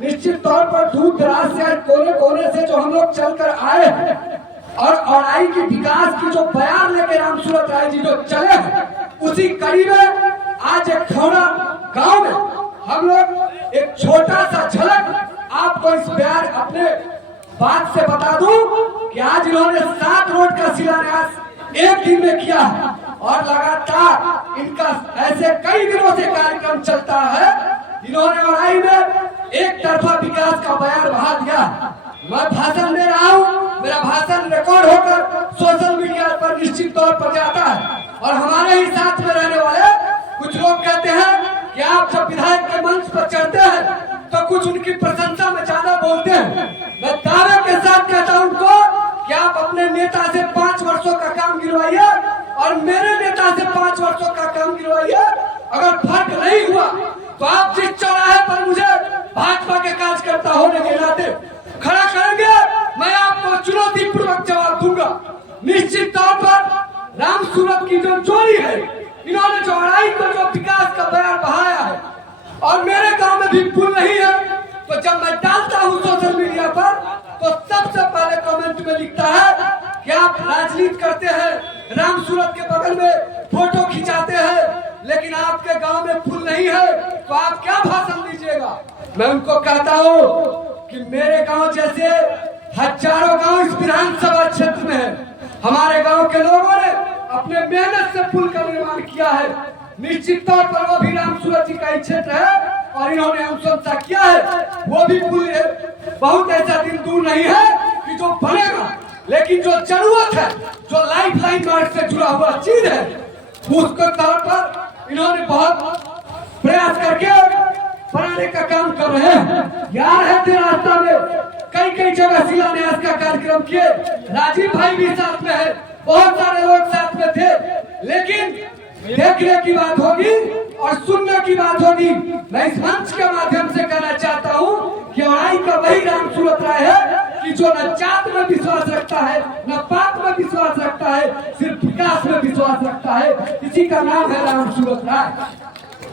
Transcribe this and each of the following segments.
निश्चित तौर पर दूर दराज से कोने कोने से जो हम लोग चलकर आए हैं और औराई की विकास की जो बयान लेके रामसूरत राय जी जो चले हैं, उसी कड़ी में आज एक खौरा गांव में हम लोग एक छोटा सा झलक आपको इस बयान अपने बात से बता दूं कि आज इन्होंने 7 रोड का शिलान्यास एक दिन में किया है और लगातार इनका ऐसे कई दिनों से कार्यक्रम चलता है। इन्होंने औराई में एक तरफा विकास का बयान बहा दिया। मैं भाषण दे रहा हूँ, मेरा भाषण रिकॉर्ड होकर सोशल मीडिया पर निश्चित तौर पर जाता है और हमारे ही साथ में रहने वाले कुछ लोग कहते हैं कि आप जब विधायक के मंच पर चढ़ते हैं तो कुछ उनकी प्रशंसा में ज्यादा बोलते हैं। मैं दावे के साथ कहता हूं उनको कि आप अपने नेता से 5 वर्षों का काम गिरवाइए और मेरे नेता से 5 वर्षों का काम गिरवाइए। अगर फर्क नहीं हुआ तो आप जिस चौराहे पर मुझे भाजपा के कार्यकर्ता होने के नाते खड़ा करेंगे, मैं आपको चुनौती पूर्वक जवाब दूंगा। निश्चित तौर पर रामसूरत की जो चोरी है, इन्होंने जो औराई को जो विकास का बयान बहाया है और मेरे गांव में भी पुल नहीं है, तो जब मैं डालता हूं सोशल मीडिया पर तो सबसे पहले कमेंट में लिखता है कि आप राजनीति करते हैं, रामसूरत के बगल में फोटो खिंचाते हैं, लेकिन आपके गांव में पुल नहीं है तो आप क्या भाषण दीजिएगा। मैं उनको कहता हूं कि मेरे गांव जैसे हजारों गांव इस विधानसभा क्षेत्र में है। हमारे गांव के लोगों ने अपने मेहनत से पुल का निर्माण किया है। निश्चित तौर पर वो भी रामसूरत जी का ही क्षेत्र है और इन्होंने अनुशंसा किया है, वो भी पुल बहुत ऐसा दिन दूर नहीं है कि जो बनेगा, लेकिन जो जरूरत है, जो लाइफ लाइन मार्ग से जुड़ा हुआ चीज है, उसके तौर पर इन्होंने बहुत प्रयास करके बनाने का काम कर रहे हैं। यार है थे रास्ता में कई जगह शिलान्यास का कार्यक्रम किए, राजीव भाई भी साथ में है, बहुत सारे लोग साथ में थे, लेकिन देखने की बात होगी और सुनने की बात होगी। मैं इस मंच के माध्यम से कहना चाहता हूँ कि औराई का वही रामसूरत राय है कि जो न जात में विश्वास रखता है, न पात में विश्वास रखता है, सिर्फ विकास में विश्वास रखता है। इसी का नाम है रामसूरत राय।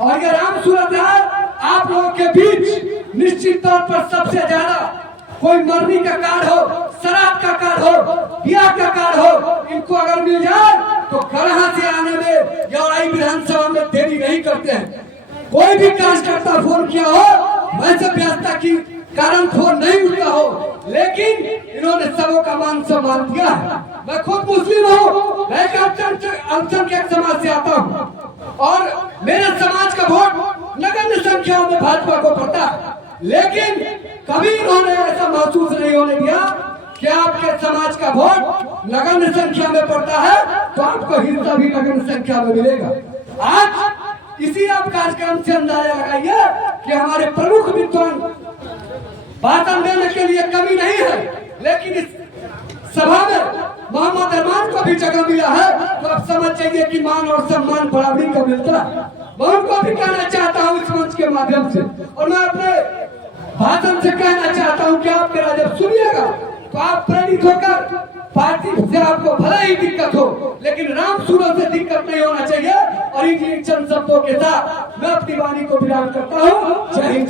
और ये रामसूरत राय आप लोगों के बीच निश्चित तौर पर सबसे ज्यादा कोई मरनी का कार्ड हो, शराब का कार्ड हो, ब्याह का कार्ड हो, इनको अगर मिल जाए तो गढ़ा से आने में या औराई विधानसभा में देरी नहीं करते हैं। कोई भी कार्यकर्ता फोन किया हो, वैसे व्यवस्था की कारण फोन नहीं उठता हो, लेकिन इन्होंने सबों का मान सम्मान दिया है। मैं खुद मुस्लिम हूँ, मैं अल्पसंख्यक समाज से आता हूँ और मेरे समाज का वोट नगण्य संख्या में भाजपा को पड़ता है, लेकिन कभी इन्होंने ऐसा महसूस नहीं होने दिया कि आपके समाज का वोट नगण्य संख्या में पड़ता है तो आपको हिस्सा भी नगण्य संख्या में मिलेगा। आज इसी आप कार्यक्रम से अंदाजा लगाइए कि हमारे प्रमुख विद्वान भाषण देने के लिए कमी नहीं है, लेकिन इस सभा में मोहम्मद अरमान को भी जगह मिला है, तो आप समझ जाइए कि मान और सम्मान बराबरी का मिलता है। मैं उनको भी कहना चाहता हूँ इस मंच के माध्यम से, और मैं अपने भाषण से कहना चाहता हूँ कि आप मेरा जब सुनिएगा तो आप प्रेरित होकर पार्टी से आपको भले ही दिक्कत हो, लेकिन रामसूरत से दिक्कत नहीं होना चाहिए। और इन चंद शब्दों के साथ मैं अपनी वाणी को विराम करता हूँ। जय हिंद।